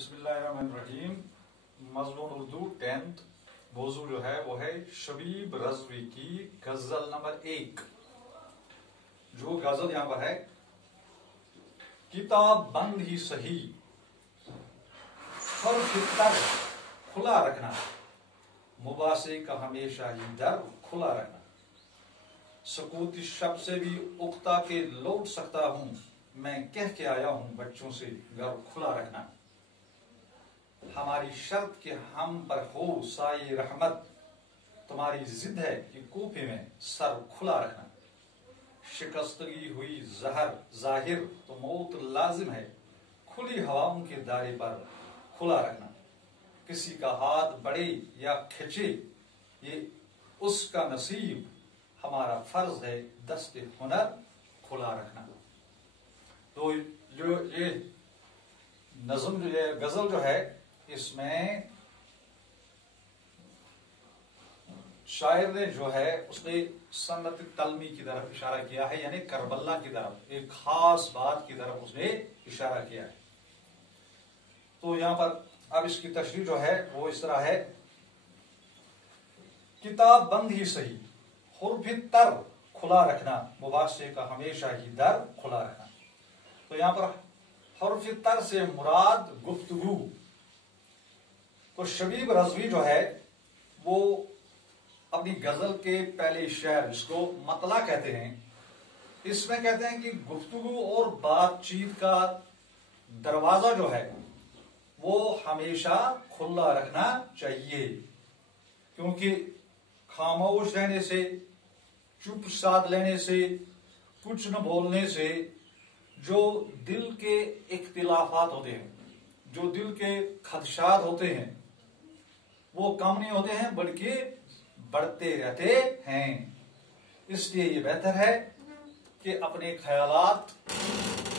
बिस्मिल्लाहिर्रहमानिर्रहीम। मज़मून उर्दू 10th मौजू जो है वो है शबीब रज़वी की गजल नंबर 1। जो गजल यहाँ पर है, किताब बंद ही सही पर फितर खुला रखना, मुबासे का हमेशा ही दर खुला रखना, सकूती शब से भी उक्ता के लौट सकता हूं, मैं कह के आया हूं बच्चों से घर खुला रखना। हमारी शर्त के हम पर हो साई रहमत, तुम्हारी जिद है कि कूफे में सर खुला रखना। शिकस्तगी हुई जहर जाहिर तो मौत लाजिम है, खुली हवाओं के दायरे पर खुला रखना। किसी का हाथ बढ़े या खिंचे ये उसका नसीब, हमारा फर्ज है दस्ते हुनर खुला रखना। तो जो ये नज़म जो ये गजल जो है, इसमें शायर ने जो है उसने सन्नत तलमी की तरफ इशारा किया है, यानी करबला की तरफ, एक खास बात की तरफ उसने इशारा किया है। तो यहां पर अब इसकी तशरीह जो है वो इस तरह है, किताब बंद ही सही हुर्फ तर खुला रखना, मुबाशे का हमेशा ही दर खुला रखना। तो यहां पर हुर्फ तर से मुराद गुफ्तगू। तो शबीब रज़वी जो है वो अपनी गजल के पहले शेर, जिसको मतला कहते हैं, इसमें कहते हैं कि गुफ्तगू और बातचीत का दरवाजा जो है वो हमेशा खुला रखना चाहिए, क्योंकि खामोश रहने से, चुप साध लेने से, कुछ न बोलने से जो दिल के इख्तिलाफात होते हैं, जो दिल के खदशात होते हैं, वो कम नहीं होते हैं बल्कि बढ़ते रहते हैं। इसलिए ये बेहतर है कि अपने ख्यालात,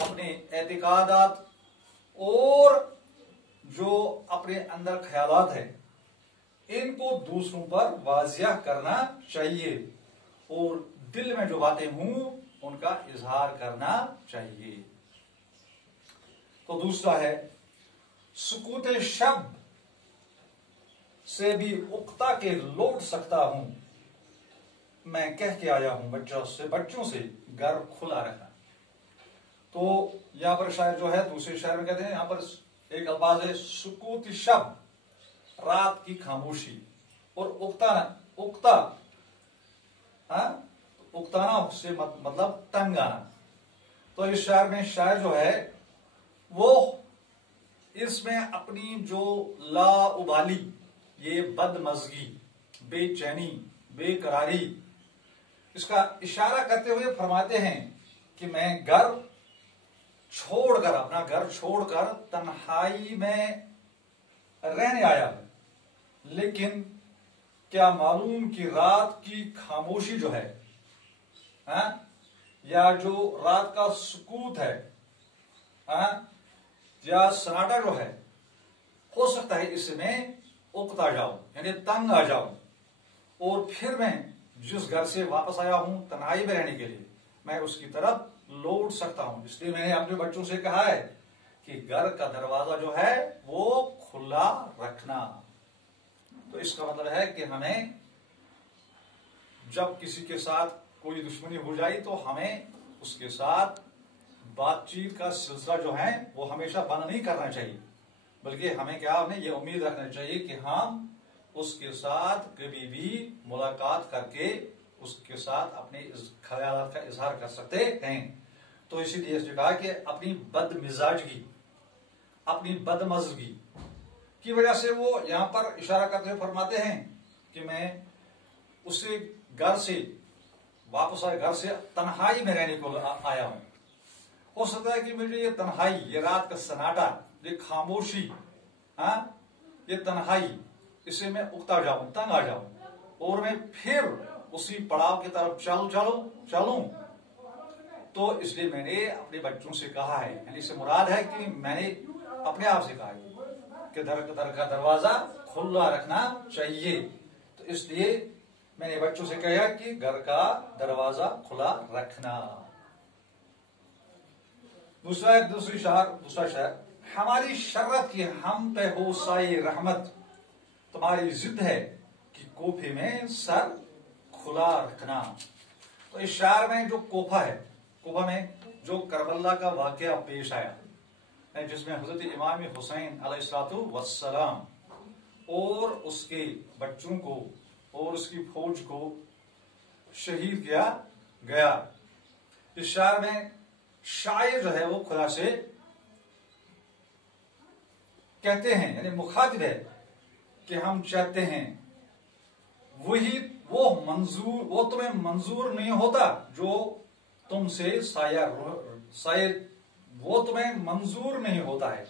अपने एतिकादात और जो अपने अंदर ख्यालात हैं, इनको दूसरों पर वाजिया करना चाहिए और दिल में जो बातें हों उनका इजहार करना चाहिए। तो दूसरा है, सुकूत शब से भी उक्ता के लौट सकता हूं, मैं कह के आया हूं बच्चों से घर खुला रखना। तो यहां पर शायर जो है दूसरे शायर में कहते हैं, यहां पर एक अल्फाज है सुकूत शब, रात की खामोशी, और उक्ताना से मतलब तंग आना। तो इस शायर में शायर जो है वो इसमें अपनी जो लाउबाली, ये बदमज़गी, बेचैनी, बेकरारी, इसका इशारा करते हुए फरमाते हैं कि मैं अपना घर छोड़कर तन्हाई में रहने आया हूं, लेकिन क्या मालूम कि रात की खामोशी जो है, या जो रात का सुकूत है, या सन्नाटा जो है, हो सकता है इसमें उकता जाऊं, यानी तंग आ जाऊं, और फिर मैं जिस घर से वापस आया हूं तन्हाई में रहने के लिए, मैं उसकी तरफ लौट सकता हूं। इसलिए मैंने अपने बच्चों से कहा है कि घर का दरवाजा जो है वो खुला रखना। तो इसका मतलब है कि हमें जब किसी के साथ कोई दुश्मनी हो जाए तो हमें उसके साथ बातचीत का सिलसिला जो है वो हमेशा बंद नहीं करना चाहिए, बल्कि हमें ये उम्मीद रखना चाहिए कि हम उसके साथ कभी भी मुलाकात करके उसके साथ अपने ख्यालात का इजहार कर सकते हैं। तो इसीलिए इसने कहा कि अपनी बदमिजाजगी, अपनी बदमज़गी की वजह से वो यहां पर इशारा करते हुए फरमाते हैं कि मैं उसे घर से वापस आए, घर से तन्हाई में रहने को आया हूं। हो सकता है कि मुझे ये तन्हाई, ये रात का सन्नाटा, ये खामोशी, ये तन्हाई, इसे मैं उकता जाऊं, तंग आ जाऊं, और मैं फिर उसी पड़ाव की तरफ चलूं। तो इसलिए मैंने अपने बच्चों से कहा है, यानी इससे मुराद है कि मैंने अपने आप से कहा है कि दर का दरवाजा खुला रखना चाहिए। तो इसलिए मैंने बच्चों से कहा कि घर का दरवाजा खुला रखना। दूसरा शायर, हमारी शर्त की हम पे हो साई रहमत, तुम्हारी जिद है कि कोफे में सर खुला रखना। तो इस शार में जो कोफा है, कोफा में जो करबला का वाकया पेश आया, जिसमें हजरत इमाम हुसैन अलैहिस्सलातु वस्सलाम और उसके बच्चों को और उसकी फौज को शहीद किया गया। इस शार में शायर जो है वो खुदा से कहते हैं, यानी मुखातिब है कि हम चाहते हैं वो तुम्हें मंजूर नहीं होता जो तुमसे शायद वो तुम्हें मंजूर नहीं होता है।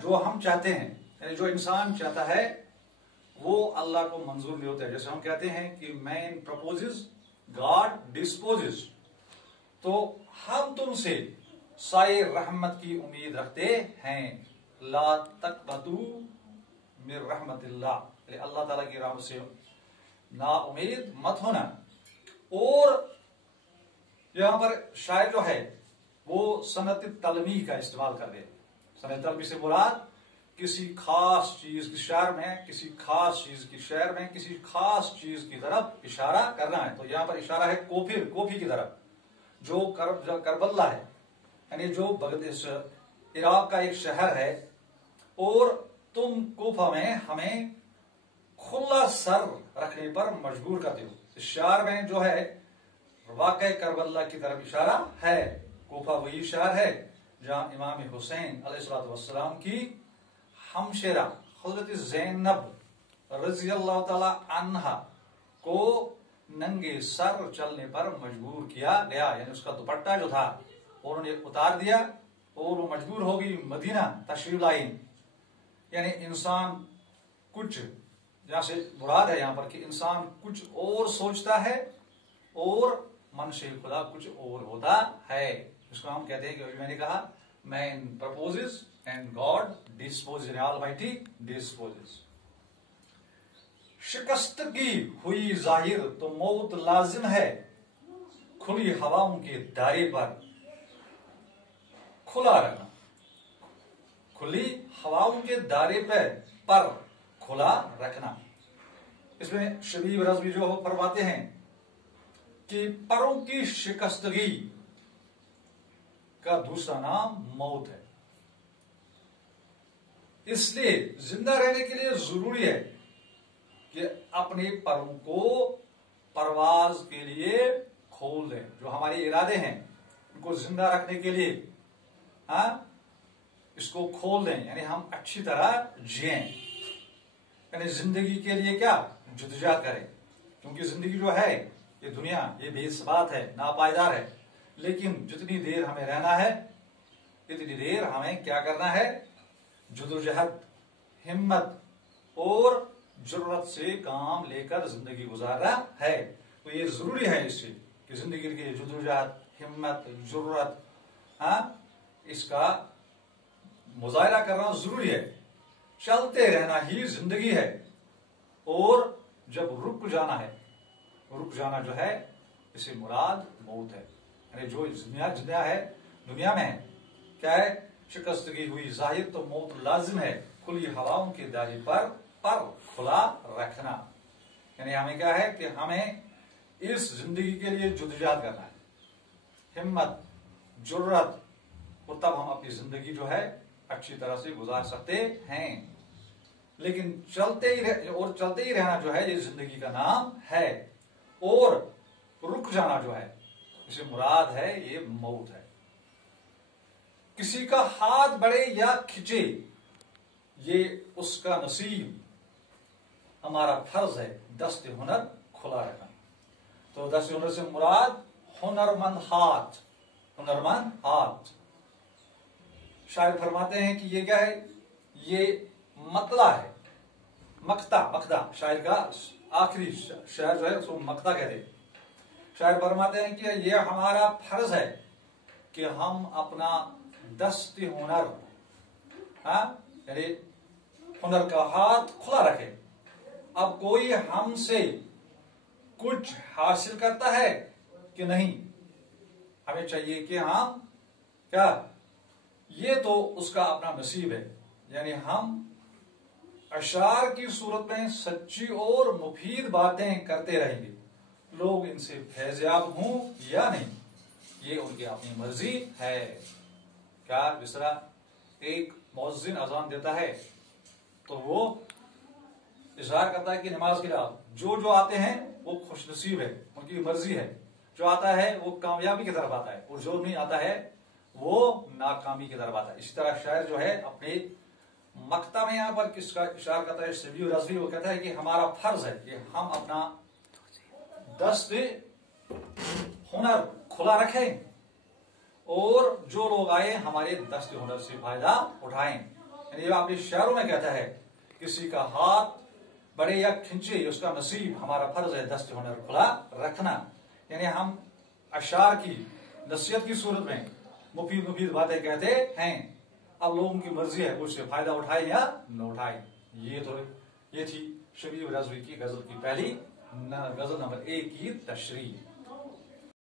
जो हम चाहते हैं, यानी जो इंसान चाहता है वो अल्लाह को मंजूर नहीं होता है। जैसे हम कहते हैं कि मैन प्रपोजेस गॉड डिस्पोजेस। तो हम तुमसे साए रहमत की उम्मीद रखते हैं। ला तक़नतू मिन रहमतिल्लाह, अल्लाह ताला की रहमत से ना उम्मीद मत होना। और यहां पर शायर जो है वो सनत तलमी का इस्तेमाल कर रहे। सनत तलमी से मुराद किसी खास चीज की शायर में, किसी खास चीज की शायर में किसी खास चीज की तरफ इशारा करना है। तो यहां पर इशारा है कोफी की तरफ, जो करबला है, यानी जो इराक का एक शहर है, और तुम कोफा में हमें खुला सर रखने पर मजबूर करते हो। इस शार में जो है वाकई करबला की तरफ इशारा है। कोफा वही शहर है जहां इमाम हुसैन अलैहिस्सलातु वस्सलाम की हमशेरा हजरत ज़ैनब रज़ियल्लाहु ताला अन्हा को नंगे सर चलने पर मजबूर किया गया, यानी उसका दुपट्टा जो था उन्होंने उतार दिया और वो मजबूर हो गई मदीना तशरीफ लाई। यानी इंसान कुछ, जहां से मुराद है यहां पर कि इंसान कुछ और सोचता है और मनशे खुदा कुछ और होता है। इसको हम कहते हैं कि मैंने कहा man proposes and God disposes, almighty disposes. शिकस्तगी हुई जाहिर तो मौत लाजिम है, खुली हवाओं के दायरे पर खुला रखना। खुली हवाओं के दायरे पर खुला रखना। इसमें शबीब रज़वी जो फरमाते हैं कि परों की शिकस्तगी का दूसरा नाम मौत है। इसलिए जिंदा रहने के लिए जरूरी है कि अपने परों को परवाज के लिए खोल दें। जो हमारे इरादे हैं उनको जिंदा रखने के लिए इसको खोल दें, यानी हम अच्छी तरह जिएं, यानी जिंदगी के लिए क्या जुदजात करें। क्योंकि जिंदगी जो है ये दुनिया ये बेसबात है, नापायदार है। लेकिन जितनी देर हमें रहना है इतनी देर हमें क्या करना है, जुदोजहद, हिम्मत और जरूरत से काम लेकर जिंदगी गुजारना है। तो ये जरूरी है इससे कि जिंदगी की जुदोजहद, हिम्मत, जरूरत, इसका मुजाहरा करना जरूरी है। चलते रहना ही जिंदगी है। और जब रुक जाना है, रुक जाना जो है इसे मुराद मौत है। यानी जो जिंदा है दुनिया में है क्या है, शिकस्तगी हुई जाहिर तो मौत लाजिम है, खुली हवाओं के दायरे पर खुला रखना। यानी हमें क्या है कि हमें इस जिंदगी के लिए जुदोजहद करना है, हिम्मत, जुर्रत, और तब हम अपनी जिंदगी जो है अच्छी तरह से गुजार सकते हैं। लेकिन चलते ही रहना जो है ये जिंदगी का नाम है। और रुक जाना जो है इसे मुराद है ये मौत है। किसी का हाथ बढ़े या खिंचे ये उसका नसीब, हमारा फर्ज है दस्ते हुनर खुला रखना। तो दस्ते हुनर से मुराद हुनरमंद हाथ, हुनरमंद हाथ। शायर फरमाते हैं कि ये क्या है, ये मतला है, मक्ता शायर का आखिरी शायर जो है उसको मक्ता कहते हैं। शायर फरमाते हैं कि ये हमारा फर्ज है कि हम अपना दस्ते हुनर, यानी हुनर का हाथ खुला रखे। अब कोई हमसे कुछ हासिल करता है कि नहीं, हमें चाहिए कि हम क्या ये तो उसका अपना नसीब है। यानी हम अशार की सूरत में सच्ची और मुफीद बातें करते रहेंगे, लोग इनसे फैज़याब हों या नहीं, ये उनकी अपनी मर्जी है। क्या जिस तरह एक मुअज्जिन अजान देता है तो वो इजहार करता है कि नमाज के लिए जो आते हैं वो खुशनसीब है, उनकी मर्जी है, जो आता है वो कामयाबी की तरफ आता है और जो नहीं आता है वो नाकामी की तरफ आता है। इसी तरह शायर जो है अपने मक्ता में यहां पर किसका इशारा करता है, शबी और रज़वी, वो कहता है कि हमारा फर्ज है कि हम अपना दस्त हुनर खुला रखें और जो लोग आए हमारे दस्त हुनर से फायदा उठाएं। यानी अपने शायरों में कहता है किसी का हाथ बड़े या खिंचे उसका नसीब, हमारा फर्ज है दस्त हुनर खुला रखना। यानी हम अशार की नसीहत की सूरत में मुफीद बातें कहते हैं, अब लोगों की मर्जी है उससे फायदा उठाए या न उठाए। ये थी शबी रज़वी की गजल की पहली गजल नंबर 1 की तशरीह।